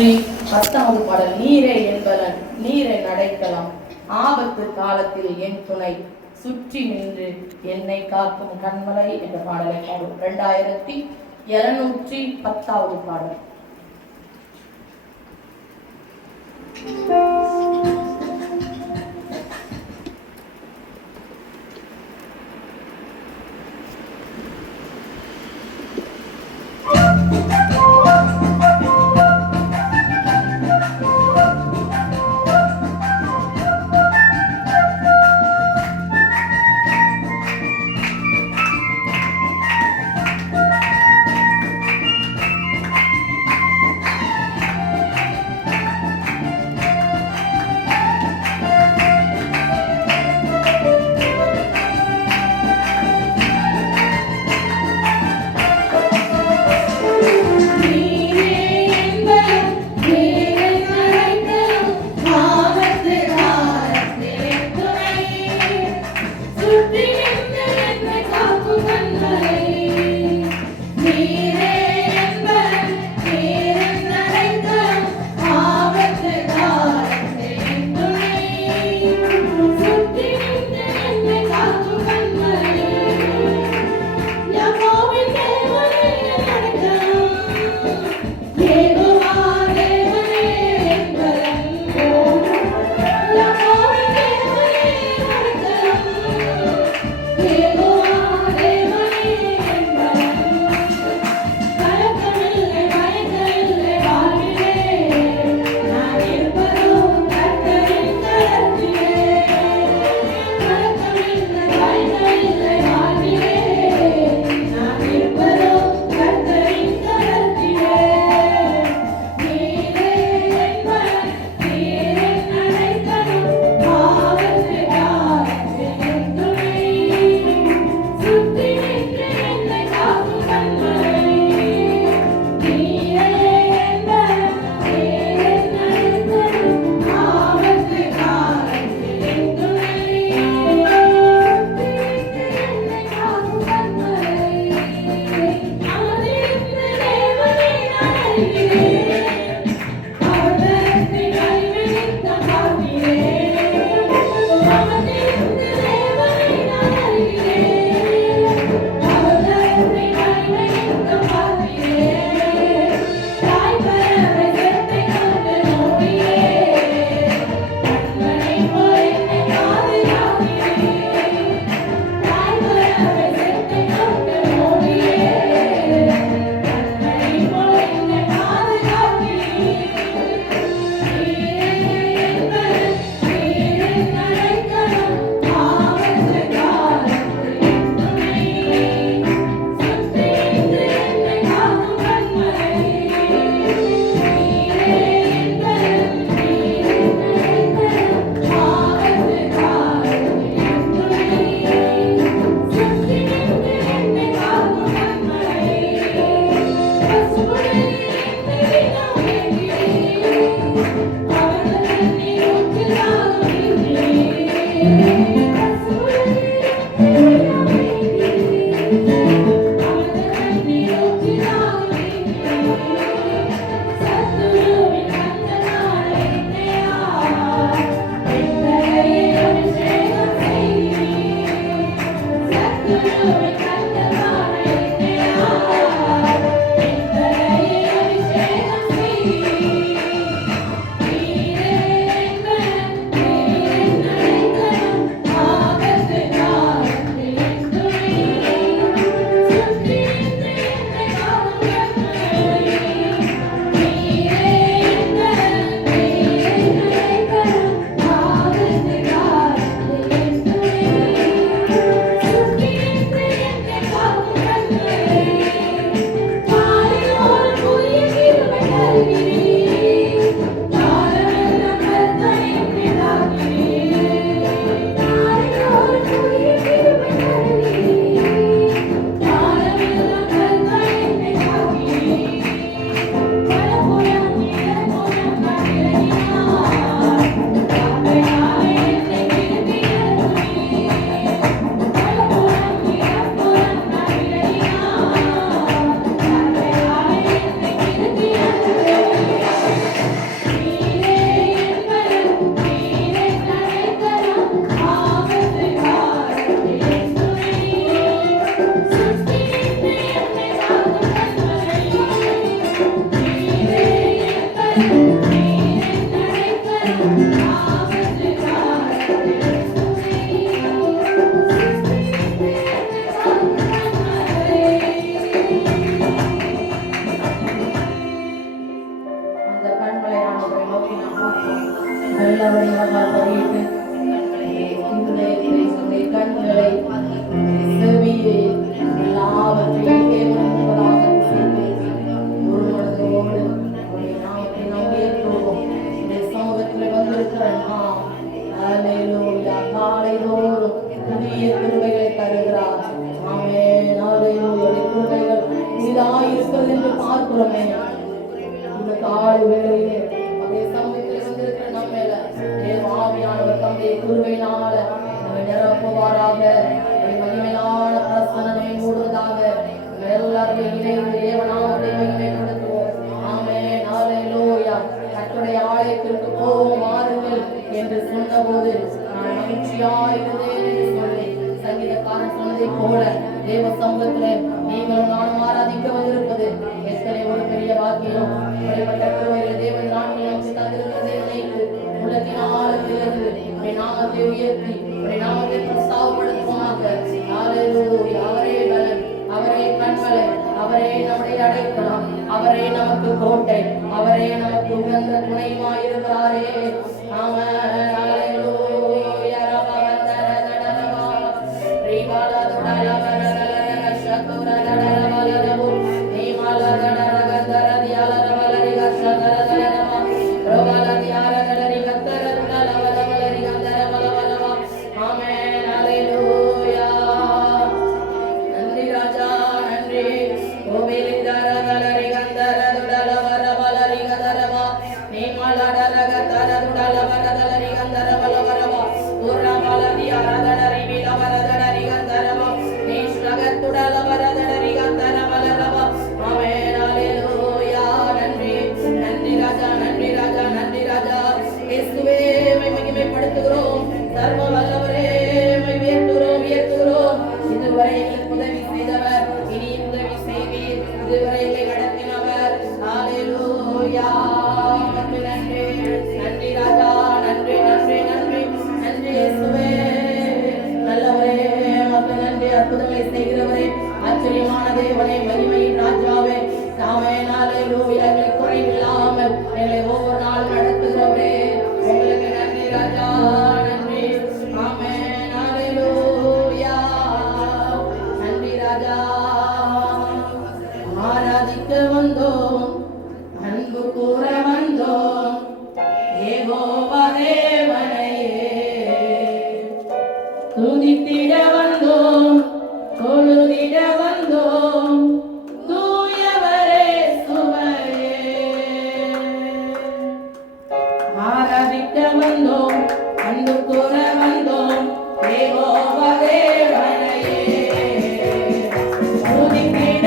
210வது பாடல். நீரே என்பலன் நீரை நடைக்கலாம் ஆபத்து காலத்தில் என் துணை சுற்றி நின்று என்னை காக்கும் கண்மலை என்ற பாடலை பாடும். 2710வது பாடல். பார்க்கிறோமே இந்த காலை வேளையிலே அதே சமயத்தில் வந்திருக்கிற நம்ம மேல தேவ ஆவியானவர் தம்முடைய கிருபையினால நம்மை நிரப்புவாராக. மகிமையான பிரசன்னத்தை மூடுவதாக. எல்லாருடைய இணைந்து தேவநாமத்தை மகிமைப்படுத்துவோம். ஆமென், ஹல்லேலூயா. கர்த்தருடைய ஆலயத்திற்கு போவோம் வாருங்கள் என்று சொன்னபோது நான் மகிழ்ச்சியாயிருந்தேன் என்று சொல்லி சங்கீதக்காரன் சொன்னதை போல தேவ சமூகத்திலே நீங்களும் நானும் ஆராதிக்க வந்திருப்பது எத்தனை ஒரு பெரிய பாக்கியம். அப்படிப்பட்ட கிருபையிலே தேவன் நாட்டில் நமக்கு தந்திருக்கிறதை நினைத்து உலகின் ஆழத்திலிருந்து நாமத்தை உயர்த்தி நாமத்தை பிரஸ்தாபப்படுத்துவோமாக. ஹல்லேலூயா. அவரே பலன், அவரே கண்பலன், அவரே நம்முடைய அடைக்கலம், அவரே நமக்கு கோட்டை, அவரே நமக்கு உகந்த துணையுமாயிருக்கிறாரே. ஆமென், ஹல்லேலூயா. ரபவந்தரதடரவா ரிவாலதுடலவரதலரஷதுரதலவலரபு நீமாலதடரகந்தரதியாலரவலரிகஷதரதலரவா ரோவலதியாரதலரிகத்தரதலவலவலரிகந்தரவலவலவா. ஆமென், ஹல்லேலூயா. நன்றி ராஜா, நன்றி. கோவிலிந்தரதலரிகந்தரதுடலவரவலரிகதரவா நீமாலதரகத்தரதுடலவரதலரிகந்தரவலவலவா உர்ரவலதியாரதலரிவிலவரதலரிகந்தரவா நீஷ்லகத்துடலவரதலரிகந்தரவலரவா. ஆமென், ஹல்லேலூயா. நன்றி, நன்றி ராஜா, நன்றி ராஜா, நன்றி ராஜா. இயேசுவே மகிமைப்படுத்துகிறோம். சர்வ வல்லவரே உயர்த்துகிறோம், உயர்த்துகிறோம். இதுவரை எங்களுக்கு உதவி செய்தவர், இனி உதவி செய்வீர். இதுவரை எங்களை நடத்தினவர். ஹல்லேலூயா. நன்றி, நன்றி ராஜா, நன்றி, நன்றி, நன்றி, நன்றி இயேசுவே. நல்லவரே மக்கள் நன்றி. அற்புதங்களை செய்கிறவரே, ஆச்சரியமான தேவனே, மகிமையின் ராஜாவே, ஆமென், ஹல்லேலூயா. எங்களை குறைவில்லாமல் எங்களை ஒவ்வொரு நாளும் நடத்துகிறவரே, உங்களுக்கு நன்றி ராஜா, நன்றி. ஆமென், ஹல்லேலூயா. நன்றி ராஜா. ஆராதிக்க வந்தோம், அன்பு கூற வந்தோம், யெகோவா தேவனையே துதித்திட வந்தோம், தொழுதிட வந்தோம், தூயவரே சுவையே. ஆராதிக்க வந்தோம், அன்பு கூற வந்தோம், யெகோவா தேவனையே துதித்திட